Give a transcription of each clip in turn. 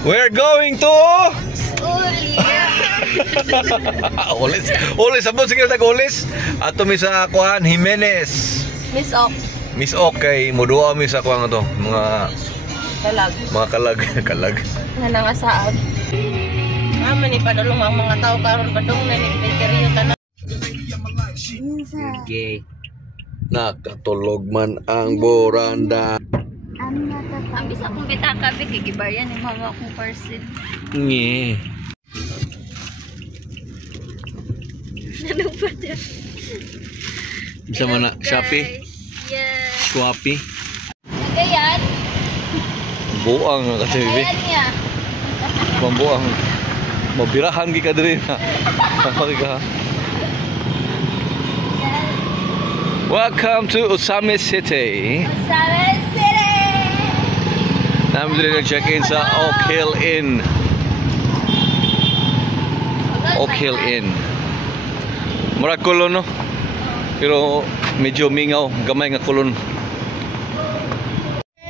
We're going to Ulis. Ulis sabon sige tag ulis. Ato mi sa kuan Jimenez. Miss Ok. Miss Ok kay moduwa mi sa kuan to, mga Kalag. mga kalag. Nga nangasaad. Aman ni padulong ang mga tao karon padung na ni interior tanan. Sige. Nakatulog man ang boranda. Ang bisa kong bitaka gigibayan ni mama akong parcel. Ngi. Ano pa dyan? Bisa mana Shopee? Yeah. Shopee. Agayan. Buang nga kasi bibi. Agayan niya. Mambuang. Mabirahan gi ka diri na. Ka. Welcome to Usami City. Usami City. Namin diri na check-in sa Oak Hill Inn. Oak Hill Inn. Murag kulon no. Pero medyo mingaw, gamay nga kulon.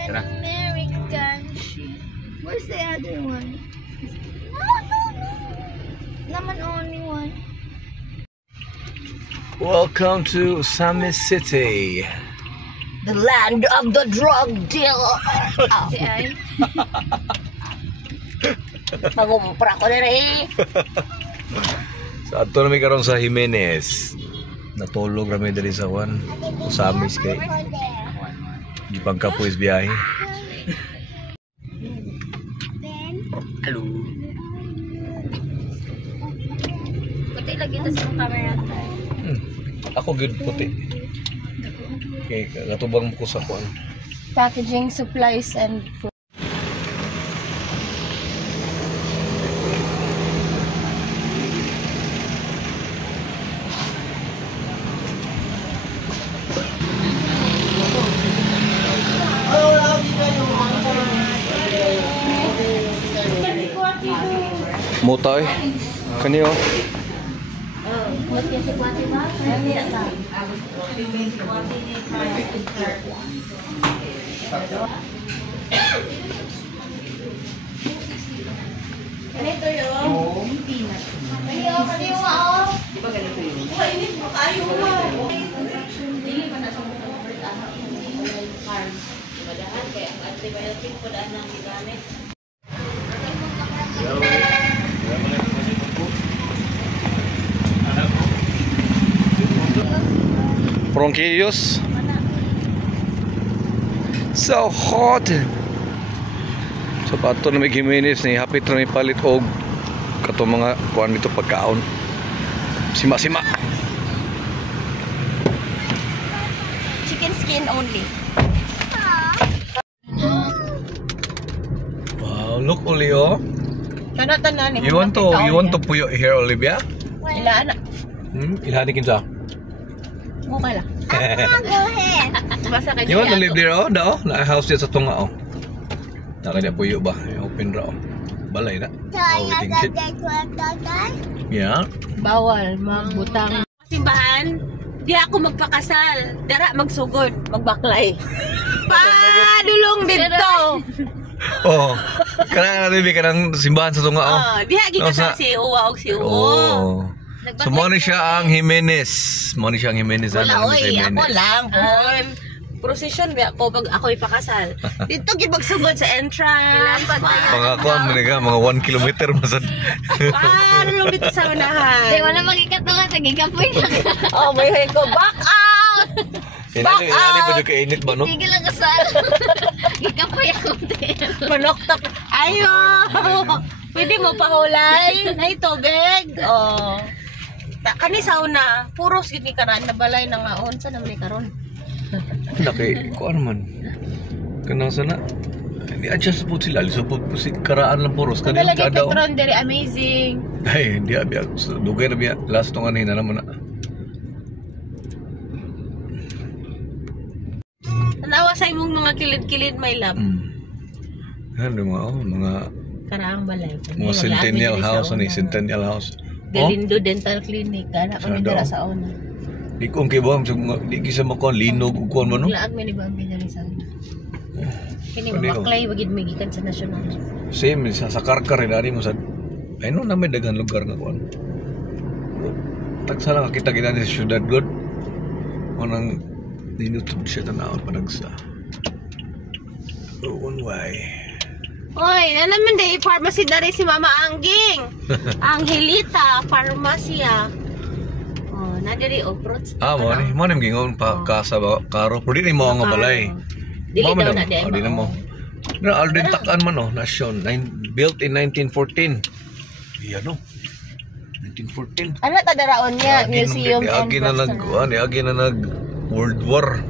American sheep. Where's the other one? No. Naman only one. Welcome to Usami City. The land of the drug dealer. Si ay. Magumpra ko na rin. Sa ato na may karon sa Jimenez. Natulog rami dali sa Juan. Usamis kay. Gipagkapuis biyahe. Hello. Puti lagi ito sa camera. Ako good puti. Okay, katubang ko sa Juan. Packaging supplies and food. Motoy. Kaniyo. Ganito yun? Peanut. Kaniyo oh. Di ba ganito yun? Init mo kayo mo. Dili pa na sa mga carbs. Madahan kaya ang antibiotic po daan ng gamit. Bronchios. So hot. So pato na may Jimenez ni hapit na may palit og kato mga kuan dito pagkaon. Sima-sima. Chicken skin only. Wow, look Olio. Tanan ni. You want to puyo here Olivia? Ilaan na. Ilhani kinsa? Okay lang. Go ahead. Basta kay You want to live there oh? Da oh, na house dia sa tunga oh. Na kanya puyo ba? Open ra oh. Balay na. Oh, yeah. Bawal magbutang. Simbahan, di ako magpakasal. Dara magsugod, magbaklay. Padulong dito. Oh. Kana na ka ng simbahan sa tunga oh. Diha gid ka si Uwa og si Uwo. Oh. So mo ni siya ang Jimenez. Mo ni siya ang Jimenez. Wala oy, ako lang bon. Procession ba ako pag ako ipakasal. Dito gid magsugod sa entrance. Pangakuan mo ni ka mga 1 kilometer masad. Lang dito sa unahan. Di wala magikat nga tagigapoy na. Oh, may hay ko back out. Back Ini pa out. jud ka init ba no? Tigil lang kasal. Gigapoy ako din. Manoktok. Ayo. Pwede mo pahulay. Nay tubig. Oh. Kani sauna, puros gid ni karan na balay na nga unsa naman ni karon. Naki, kuan man. Kanang sana. Di adjust po sila, so po si karaan lang puros kanil Lagi kada. Petron very amazing. Ay, di abi dugay na biya last tong ani na naman na. Tanawa sa imong mga kilid-kilid my love. Ano mga Karaang balay. mga Centennial House ani, Centennial House. Galindo Dental Clinic, kana kami dira sa una. Di kong kibam di kisa mo kon linog ug kon man no. Laag mi ni Bambi diri sa una. Kini Kanino? maklay wagid may gikan sa national. Same sa karkar rin ari mo sa ay no na may daghang lugar nga kuan. Tagsa lang kita ni sa syudad god. Manang dinutod siya tanawon panagsa. Why? Oy, na naman day pharmacy na rin si Mama Angging. Angelita, pharmacy ah. Oh, na diri fruits. Mo ni gingon pa ka sa karo. Pwede ni mo nga balay. Dili daw na di. Di na mo. Na Alden Takan man no, nation built in 1914. Iya no. 1914. Ano ta daraon niya? Museum and agi na nag World War.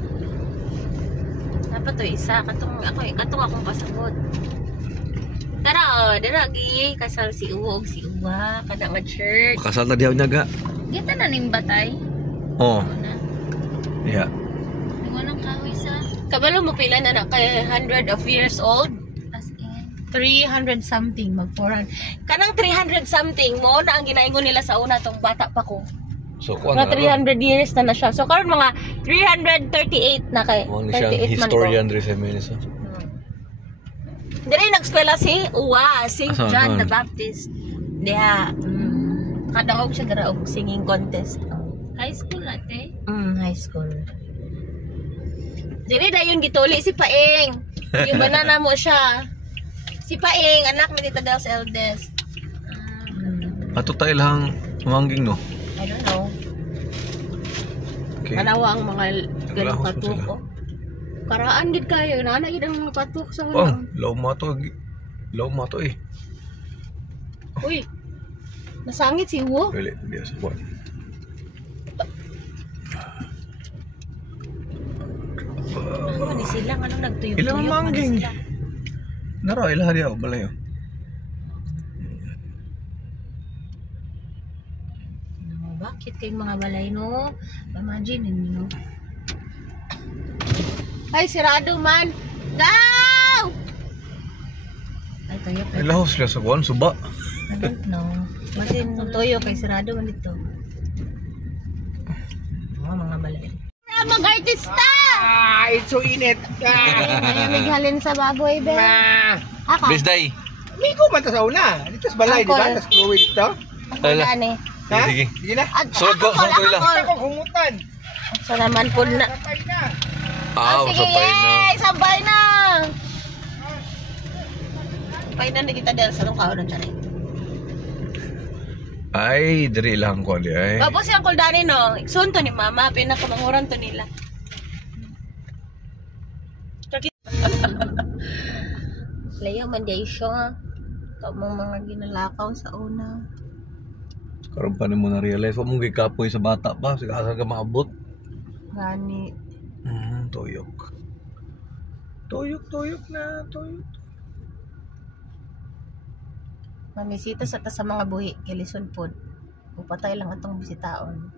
Dapat to isa katong akong pasabot. Tara, dara gi kasal si Uwa og si Uwa kada nga church. Pakasal na diyaw niya ga. Gita na ning batay. Oh. Yeah. Walang kahoy sa. Kabalo mo pila na kay 100 of years old? As in. 300 something mag 400. Kanang 300 something mo na ang ginaingon nila sa una tong bata pa ko. So kuan Mga 300 years na siya. So karon mga 338 na kay. Mo ni siya 38 man ko. historian diri sa Minnesota. Dili nag-eskwela si Uwa, St. Asan, John the asan? Baptist. Diha, kadaog siya dara og singing contest. High school ate. High school. Dili dayon gituli si Paeng. Yung banana mo siya. Si Paeng, anak ni Tita Del's eldest. Ato tayo lang umangging no. I don't know. Okay. Kanawa ang mga ganong Wala, katuk sila. ko. Karaan gid kayo, nana gid ang mga katuk sa Oh, una. law mo to eh. Uy. Nasangit si Uwo. Dili, diya sa kuan. Ano ni sila nga nung nagtuyok-tuyok. Ilang man mangging? sila. Nara ila diya balay. No, bakit kayong mga balay no? Imagine ninyo. Ay, sirado man. Go! Ay, tuyok. Ilaw sila sa kuan suba. I don't know. Masin tuyok kay sirado man dito. Mga balay. Mag-artista! It's so init. Ay, halin sa baboy, be. Ako. Day. Miko man ta sa una. Dito sa balay, di ba? Angkol. Tas fluid dito. Ako gani. Ha? Sige. Sige na. Sunod ko ila. Ako humutan. So naman po na. Patay na. Sige, sabay na. yay! Sabay na! Sabay na na kita dahil sa lungkaw ng tiyaray. Ay, diri lang ko di ay. Tapos yung kuldani no, iksun to ni mama, pinakamanguran to nila. Layo man day siya. Ito mong mga ginalakaw sa una. Karon pa nimo na realize wa mo gikapoy sa bata pa, sige asa ka maabot. Gani. Tuyok. Tuyok na, tuyok. Mamisita sa ta sa mga buhi, kilison pod. Upatay lang atong bisitaon.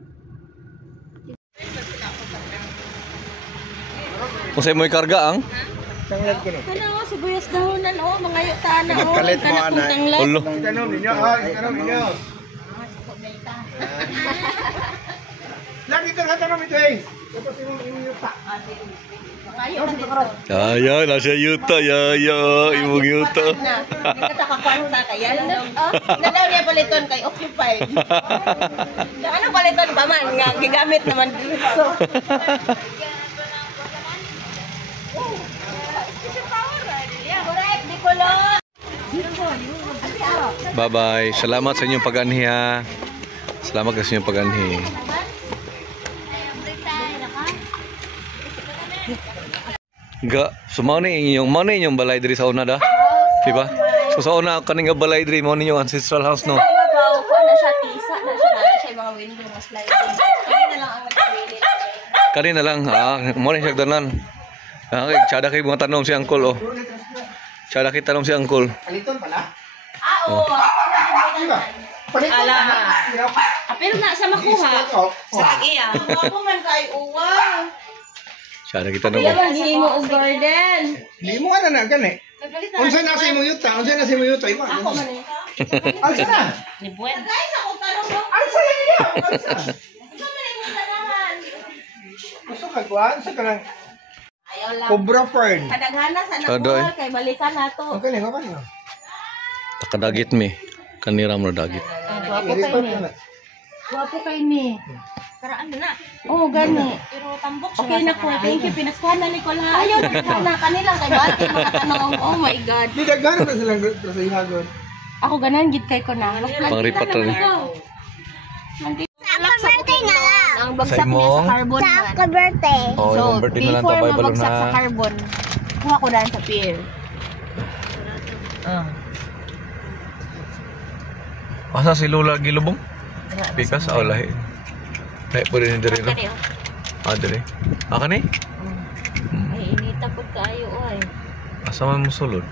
Kung sa'yo mo'y karga ang? Tanglad ko no. Kana sibuyas dahonan o mga yutan o Nagkalit mo, kana anay. tanglan. Ulo. Tanong ninyo, tanong ninyo. Lagi ka tanong ito eh. Tapos yung yuta. Kayo man dito. Ya, nasa yuta, ya, imong yuta. Nakatakapan na kaya lang. Nadaw niya paliton kay occupied. Ano paliton pa man nga gigamit naman dito. Bye-bye. Salamat sa inyong pag-anhi ha. Salamat sa inyong pag-anhi. Ga, so mao ni inyong balay diri sa una da. Diba? So sa una kaning balay diri mao ninyong ancestral house no. Baw ko na siya tisa na siya mga window mga sliding. Kani na lang ang nagpili. Kanina lang, mao ni siya danan. Tsada kay mga tanom si Uncle oh. Tsada kay tanom si Uncle. Paliton pala? Oo. Paliton Ala. pala. Apil na sa makuha. Sa iya. Ako man kay uwa. Tsada kita no. Ilang himo og garden. Hindi mo ka na gani. Unsa na sa imo yuta? Unsa na sa imo yuta? Imo. Ako man eh. Unsa na? Ni Buen. Guys, ako tanong mo. Unsa na niya? Unsa? Ikaw man ay kung tanahan. Gusto ka kuan sa kanang Ayaw lang. Cobra Fern. Kadaghana sa Sada, nakuha kay balikan nato. Okay, nga ba niyo? Takadagit mi. Kanira mo na dagit. Gwapo kayo ni. Gwapo kayo ni. Karaan na. Oo, gani. Pero tambok Okay na ko. Thank you. Pinaskuhan na ni Cole ha. Ayaw, na kanila. Kay bati mga tanong. Oh my God. Di ka gano'n na silang sa ihagon. Ako ganan, gid kay ko na. Pangripat na rin. Happy birthday na lang. Ang bagsak Sa niya imong? sa carbon man. Happy birthday. Oh, So, yung birthday na lang before tabay balon mabagsak sa ha. carbon, kuha ko daan sa pier. Asa si Lola Gilubong? Pikas o lahi. Lahi po rin diri no. Ah, diri. Aka ni? Ay, inita po kayo, oy. Asa man mo sulod?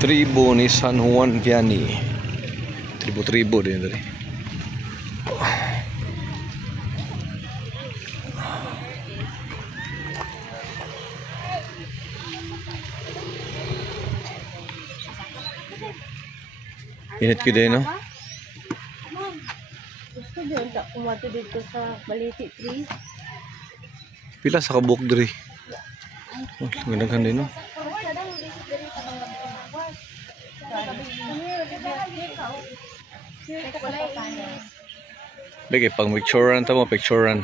Tribo ni San Juan Vianney. Tribo din diri. Init ko din, no? Gusto din ta kumato dito sa Baliti Tree. Pila sa kabuk diri. Oh, ganda din, no? Lagi pang picturean ta mo, picturean.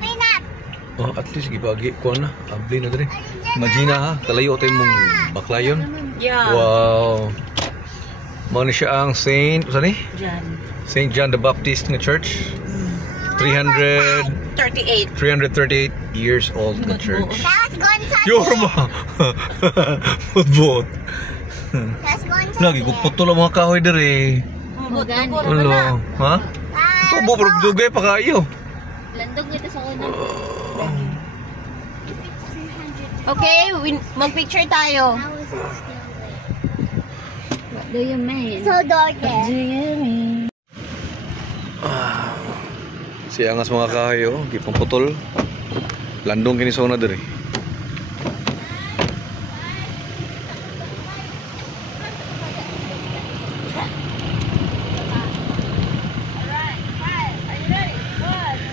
Peanut. Oh, at least gibagi ko na. Abli na diri. Imagine ha, kalayo tay mong baklayon. Yeah. Wow. Mao ni siya ang Saint, sa ni? Saint John the Baptist nga church. 38. 338 years old nga church. That's going to Yorma. Football. That's going to Lagi ko putol ang mga kahoy diri. Magani. Ulo. Ha? Tubo pero dugay pa kayo. Landog nito sa una. Okay, mag-picture tayo. What do you mean? So dark Do you mean? Siya angas mga kahoy oh, gipang putol. Landong kini sa una diri.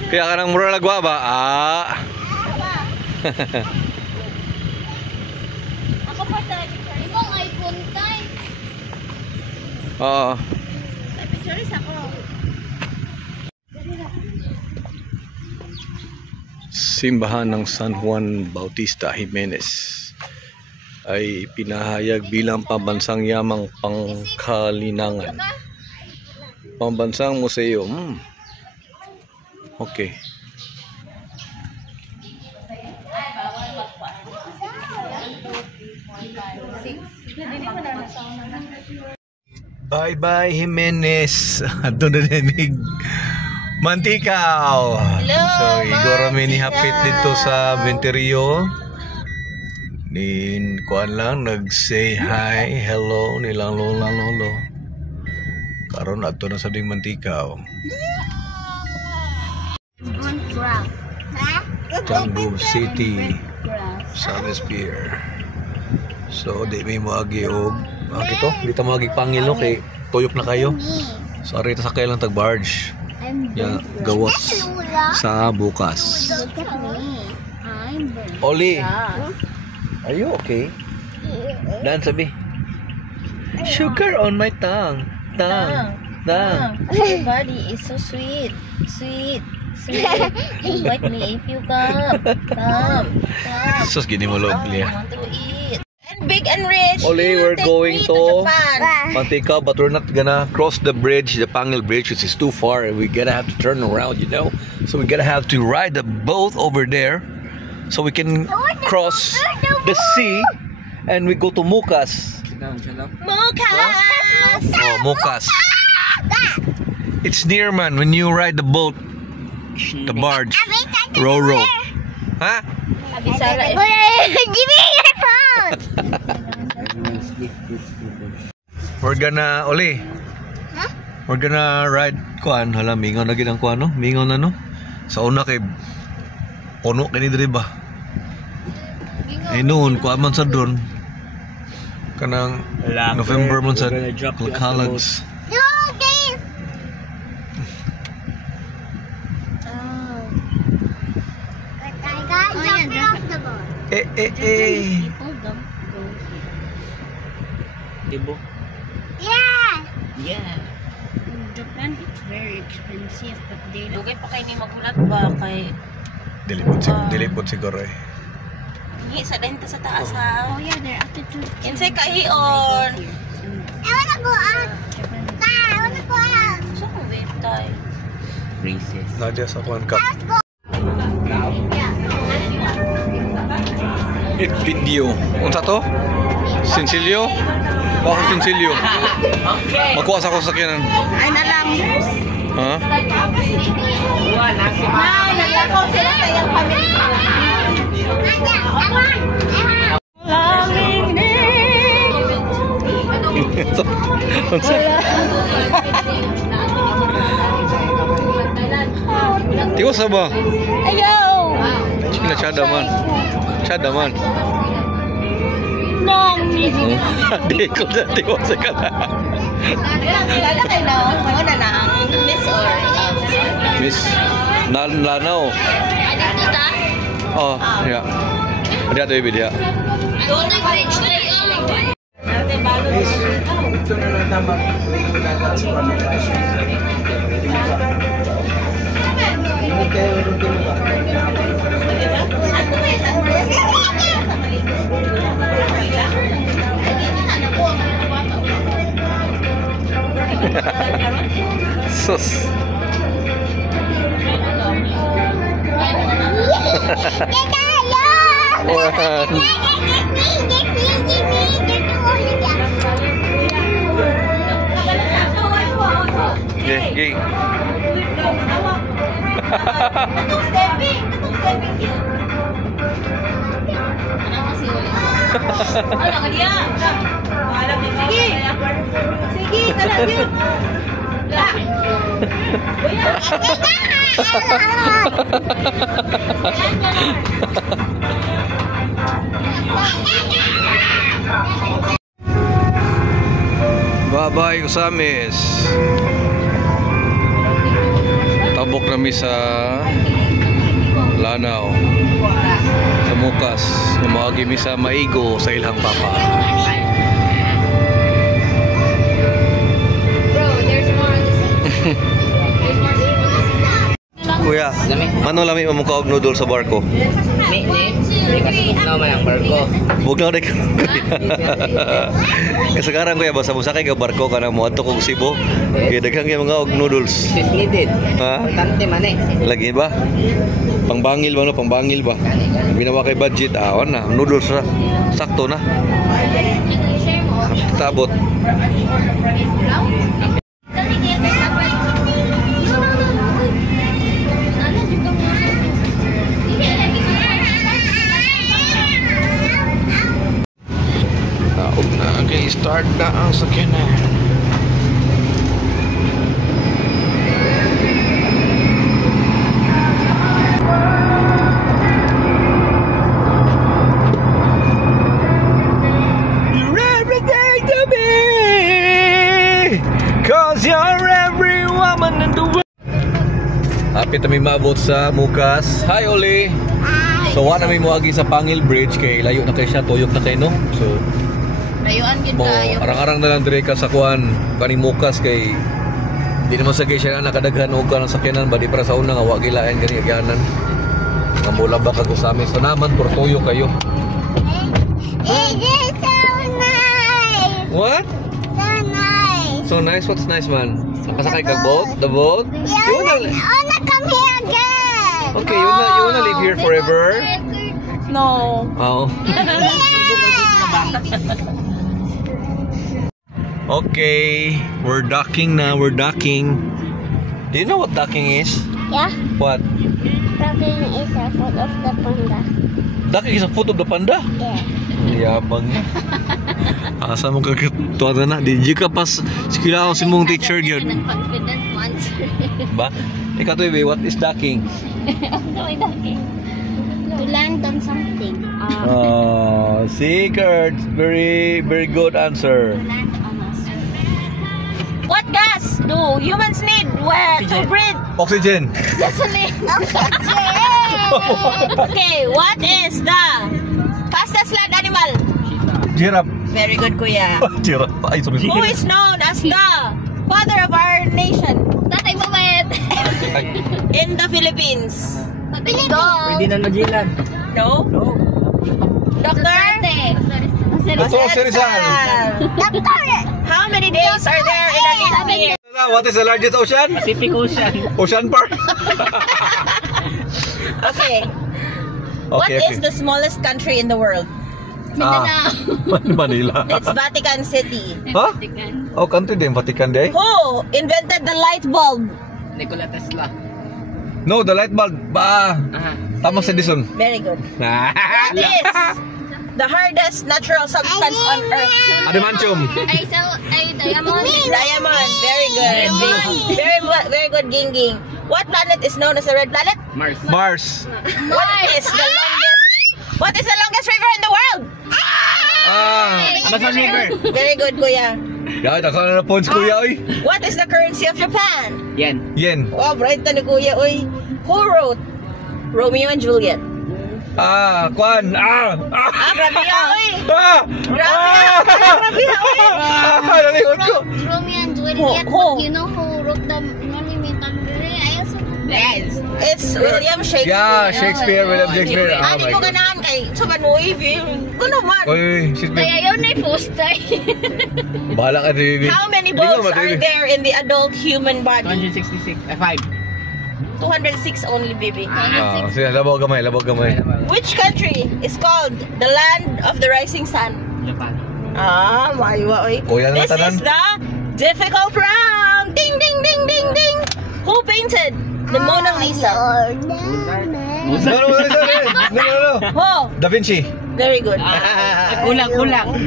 Kaya ka nang mura lagwa ba? Ah. Ako pa tayo. Ibang iPhone tayo. Oo. Picture is ako. Simbahan ng San Juan Bautista Jimenez ay pinahayag bilang pambansang yamang pangkalinangan. Pambansang museum. Okay. Bye-bye Jimenez. Ato na dinig. Mantikaw. Hello, So, igor kami ni hapit dito sa Venterio. Nin kuan lang nag-say hi, hello nilang lola lolo. Karon ato na sa ding Mantikaw. Tangub City, Samis Pier. So, di may moagi og dito, dito moagi pangilo kay tuyok na kayo. Sorry, tasakay lang tag-barge. Ya, gawas sa bukas. Look at me. I'm burnt. Oli, are you okay? Dan sabi. Sugar on my tongue. Tongue. Your body is so sweet. Sweet. Invite me if you come. Come. Sus, gini mo log I niya. want to eat. And big and rich. Oli, You we're take going me to Japan. Mantika, but we're not gonna cross the bridge, the Pangil Bridge, which is too far. We gotta have to turn around, you know. So we gotta have to ride the boat over there, so we can cross the sea, and we go to Mukas. Mukas. Oh, Mukas. It's near, man. When you ride the boat, the barge, row. Huh? Abisara. Give me your phone. We're gonna, Oli. Huh? We're gonna ride kuan, hala mingaw na gid ang kuan no? Mingaw na no. Sa una kay puno kani diri ba? Ay noon kuan man sa doon. Kanang November man sa Kalkalags. No, okay. People don't go Ibo. Yeah. Yeah. In Japan, it's very expensive, but they don't. Lugay pa kayo ni magulat ba kay Dilipot siguro eh. Hingi sa denta sa taas ha. Oh yeah, their attitude. Insay kahion. I wanna go out. Pa, I wanna go out. So kung vape tayo. Nadia sa kuan cup. Let's go. It video. Unsa to? Sinsilyo? Bakit sinsilyo? Makuha sa sakyanan. Ay na lang. Ha? Nagakaw sila sa iyang pamilya. Lamig Unsa? Tiwas na ba? Ayaw. China chada man. Chada man. Di ko na tiwas sa kala. Kilala kayo na. Ano na ang miss or Miss Lanaw. Adito ta? Oh, ya. Ada tu ibu dia. Doon na bridge na yun. Ito na lang tama. Sus. Gay. Stepping yun. Ano ka diya? Sige. Sige, talaga yun. Bye-bye Usamis. Tabok nami sa Lanao. Sa Mukas. Namawagi mi sa Maigo sa ilang papa. Kuya, ano lami mo og noodle sa barko? Bugnaw na ka. Kasagaran kuya basta mo sakay ka barko ka na mo adto kog Cebu. Kaya daghang kay mga og noodles. Needed. Ha? Importante man eh. Lagi ba? Pangbangil ba no? Pangbangil ba? Ginawa kay budget awan na noodles na. Sakto na. Tabot. Okay, start na ang sakyanan. You're everything to me, 'cause you're every woman in the world. Hapit na may maabot sa Mukas. Hi, Oli. So, wala na may muagi sa Pangil Bridge kay layo na kayo siya, tuyok na kayo, no? So, Layuan yun mo tayo. arang-arang na lang dire ka sa kuan kaning Mukas kay di naman sa kay siya na nakadaghan og kanang sakyanan ba di para sa una nga wa gilain gani agyanan nga mula ba kag usami so naman portoyo kayo. It is so nice. What? So nice. So nice. What's nice man? Nakasakay kag boat? The boat? Yeah, You wanna, I wanna come here again. okay, you wanna live here forever? No. Oh. Okay, we're docking na. We're docking. Do you know what docking is? Yeah, What? talking is a foot of the panda. Docking is a foot of the panda? Yeah. Yabang niya. Asa mo kagatuwa na? Di ka pas sikila ako si mong teacher yun. Confident mo answer. Ba? Ikaw to what is docking? Ano ay ducking? To land on something. See Kurt, very good answer. Land on us. What gas do humans need where to breathe? Oxygen. Gasoline. Okay. Okay, what is the Fastest land animal. Giraffe. Very good, kuya. Giraffe. Ay, sorry. Who is known as the father of our nation Tatay Babet. in the Philippines? Pwede na Magellan. No? Doctor? Ito, si Rizal. How many days are there in a leap year? What is the largest ocean? Pacific Ocean. Ocean Park. Okay. What is the smallest country in the world? Manila. It's Vatican City. Huh? Oh, country din, Vatican Day. Who invented the light bulb? Nikola Tesla. No, the light bulb. Thomas Edison. Very good. What is the hardest natural substance on Earth? Adamantium. Diamond. Diamond. Very good. Very good, Gingging. What planet is known as the red planet? Mars. Mars. What is the longest river in the world? Amazon River. Very good, kuya. Yeah, taka na points kuya oy. What is the currency of Japan? Yen. Yen. Wow, bright na ni kuya, oy. Who wrote Romeo and Juliet? Kwan. Grabe ya, oy. Grabe ya, oy. Nalikod ko. Romeo and Juliet. Who? You know who wrote the monumental building? I also know. Yes. It's William Shakespeare. Yeah, Shakespeare, William Shakespeare. Oh Ani my ko God. ganahan kay Subanoy, Kuno man. Oy, shit. Kaya yun ay poster. Bahala ka din. How many bones are there in the adult human body? 266. 5. 206 only, baby. Sige, labaw gamay. Which country is called the land of the rising sun? Japan. Mayo oy. Kuya na This tanan. is the difficult round. Ding ding ding ding ding. Who painted the Mona Lisa? No. Oh, Da Vinci. very good. Kulang.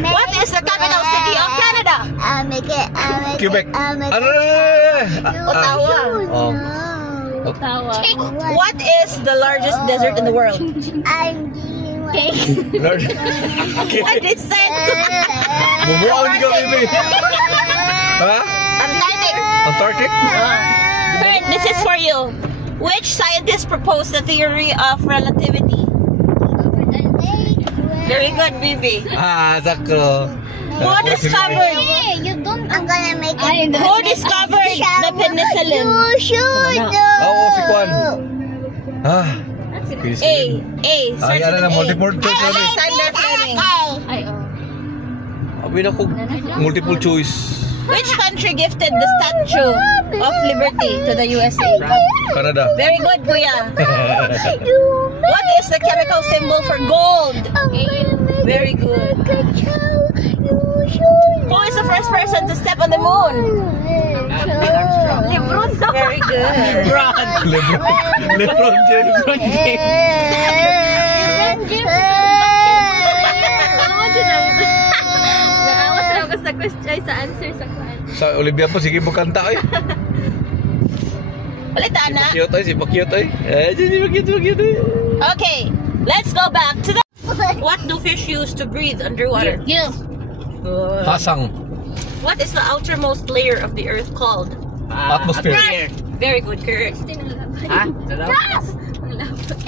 What is the capital city of Canada? Quebec. Ottawa. Oh. What is the largest desert in the world? Lord. What is it? Bubuang ka, baby. Ha? Antarctic. Antarctic? Bert, this is for you. Which scientist proposed the theory of relativity? Very good, Bibi. Sakto. Who discovered? You don't. I'm gonna make it. Who discovered the penicillin? You should know. Oo, si Kwan. A. Ay, ano na, multiple choice na. Alexander Fleming. Abi na ko, multiple choice. Which country gifted the Statue of Liberty to the USA? Canada. Very good, Kuya. What is the chemical symbol for gold? Very good. Who is the first person to step on the moon? Lebron. Very good. Lebron James. Naawat lang ako sa question, sa answer sa kwan. Sa Olivia po, sige mo kanta ay. Balita na. Cute ay, si pa-cute ay. Cute ay. Okay, let's go back to the... What do fish use to breathe underwater? You. Pasang. What is the outermost layer of the earth called? Atmosphere. Very good, correct. Crust.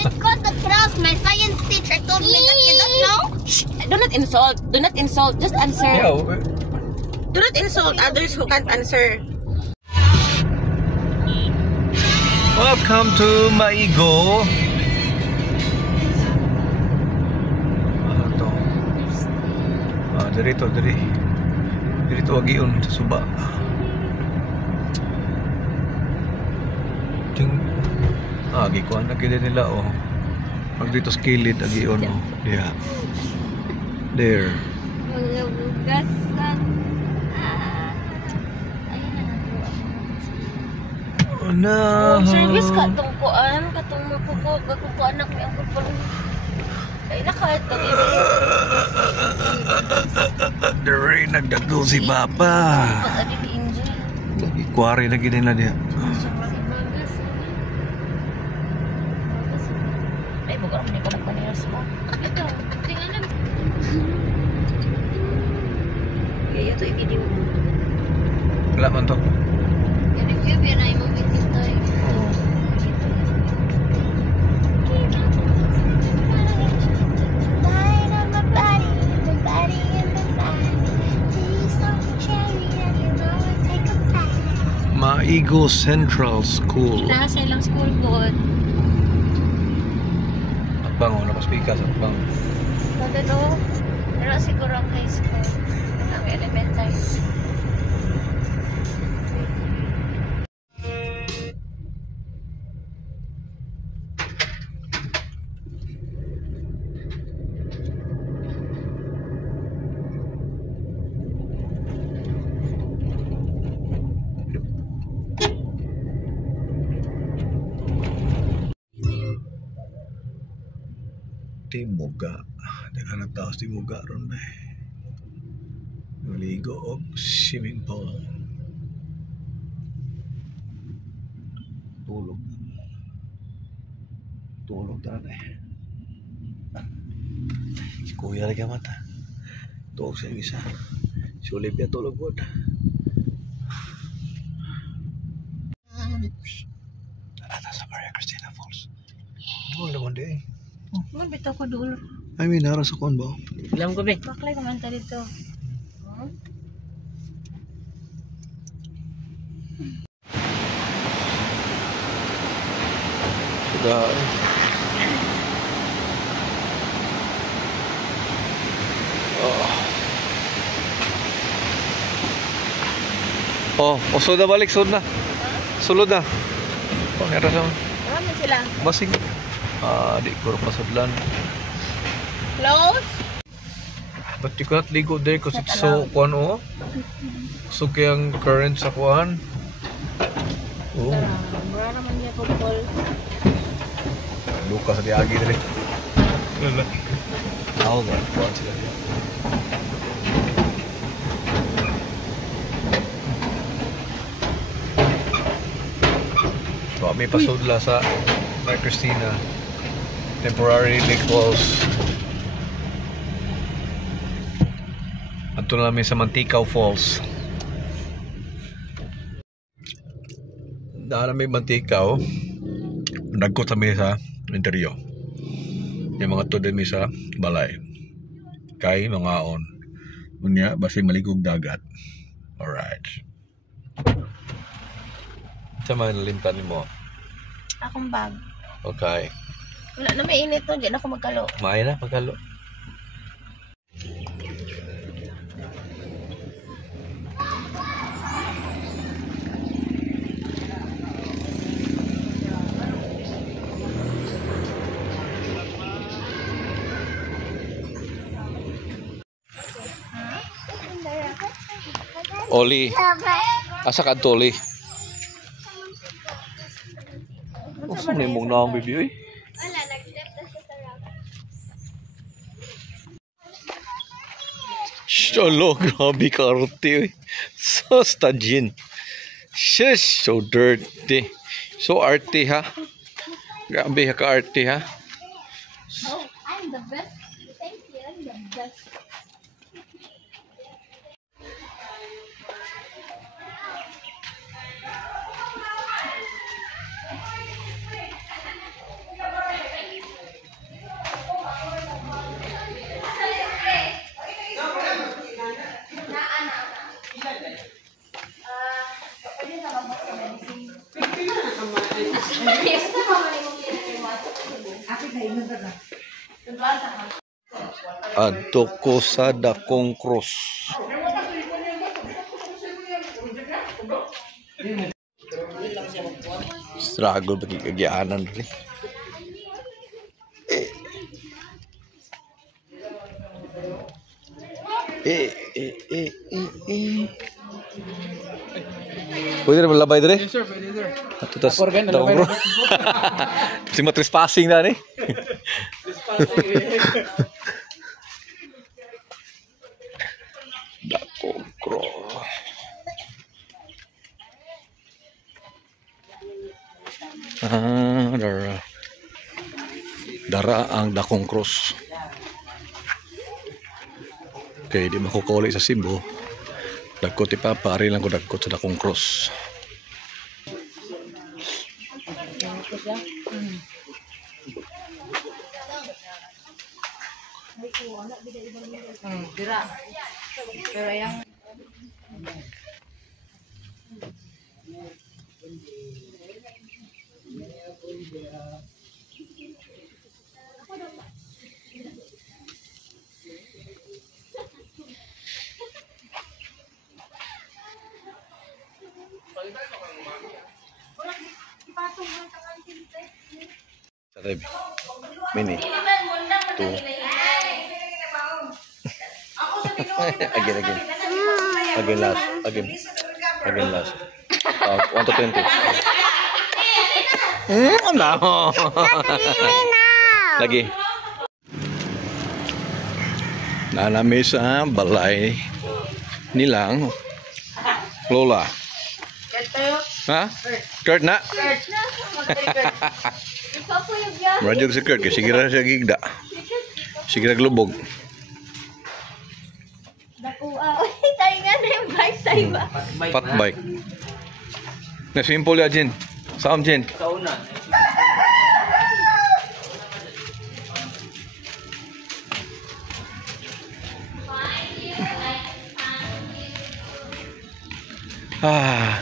It's called the crust. My science teacher told me that you don't know. Shh, do not insult. Do not insult. Just answer. Yeah, Do not insult others who can't answer. welcome to Maigo. Dirito agion sa suba. Gikuan na gila nila oh. Pag dito sa kilid agion oh. Yeah. There. Mga bugas ng... Oh no. Service ka itong kuan. Katong magkukuan na kami ang kupon. Ay, nakaitong Dari nagdago si Papa. Kuwari lagi nila niya. Ay, buka ako nito ng kanilas mo. Ito, tingnan lang. Kaya ito i-video mo. Wala man to. I-review, binay mo video tayo. Maigo Central School. Nasa ilang school good. Akbang, napaspika sa akbang. Pwede to. Pero siguro ang high school. Ang elementary. Timuga. Dagan ang taos timuga ron ba. Maligo o swimming pool. Tulog. Tulog tanan eh. Si Kuya lagi mata. Tulog sa isa. Si Olivia tulog po. Tara sa Maria Cristina Falls. Tulog naman di eh. Ano bitaw ko dulo? Ay, may naras ako ba? Alam ko, be. Baklay naman ta dito. Sudah. Oh, usod na balik, sulod na. Sulod na. Oh, meron naman. Marami sila. Basig. Di ko pasudlan. Close? But you cannot ligo there because it's so kuan oh. So kayang current sa kuan. Oh, Mura naman niya po Paul. luka sa diagi dire. Wala. Ako ba? Kuan sila diya. So, may pasudla sa Maria Cristina. Temporary lake walls. Ato na namin sa Manticaw Falls. Dahil may Manticaw, nagkot kami sa interior. Yung mga to din sa balay. Kay mga on. Unya, basi maligog dagat. Alright. Sa mga nalimtan mo. Akong bag. Okay. Wala na may init to. Diyan ako magkalo. Maay na, pagkalo. Oli. Asa ka Oli? Asa na mong naong bibi oy? Wala, nag-step na siya sa rock. Sholo, grabe ka arte oy. So stagin. Shush, so dirty. So arty ha. Grabe ka arty ha. Oh, I'm the best. Thank you, I'm the best. Adto ko sa dakong cross. Struggle bagi kagianan rin. Pwede na malabay dre? Yes sir, pwede sir. Ato tas dakong cross. Si matrespassing na ni. Dakong cross. Dara ang dakong cross. Okay, di makukuli sa Cebu. Dagkot ipapari lang ko dagkot sa dakong cross. Dira. Pero yang Sarap. Mini. 2. Again. Again last. Again last. 1 to 20. No. Lagi. Nanami sa balay nilang Lola. Ha? Kurt na? Merajuk si Kurt. Sige ra siya gigda. Sige ra glubog. Tayo nga na yung bike tayo ba? Fat bike. Na simple ya Jin. Sound Jin.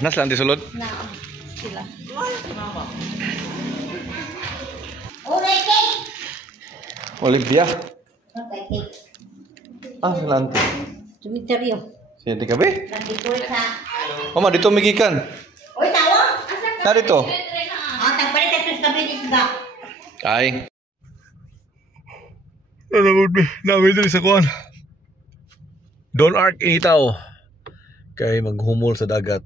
Nas lang di sulod. Na, sila. Olympia. Nanti. Cemetery. Sini kabe? Nandito sa... Mama dito migikan. Uy, tawo. Na dito. Tagpalit ito sa kabili isda. Ay. Namin dito sa kuwan. Don Arc initaw. Kay maghumol sa dagat.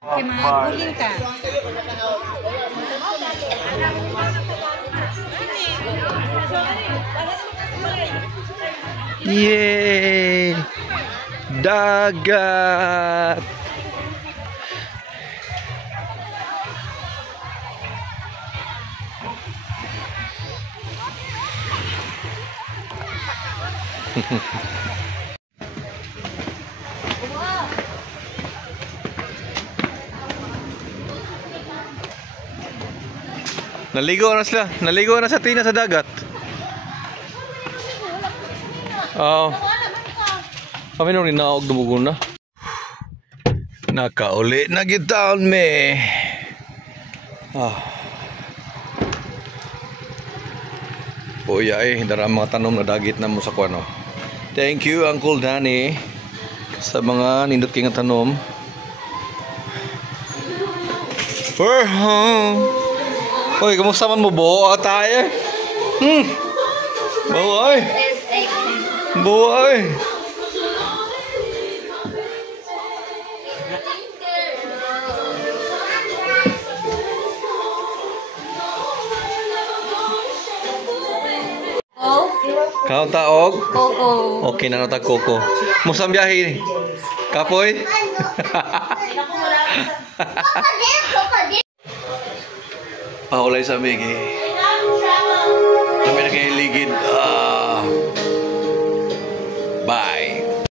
Kaya maguling ka. Yay! Dagat! Naligo na sila. Naligo na sa tina sa dagat. Kami nung rinaog dumugon na. Nakauli na gitaon me. Uya dara mga tanom na dagit na mo sa kuano. Thank you Uncle Danny sa mga nindot king tanom. Hoy, kamusta man mo bo tayo? Boy. Boy. Kau taog? Coco. Okay na nata Coco. Musang biyahe. Kapoy? Paulay sa migi. Kami naghiligid. Bye.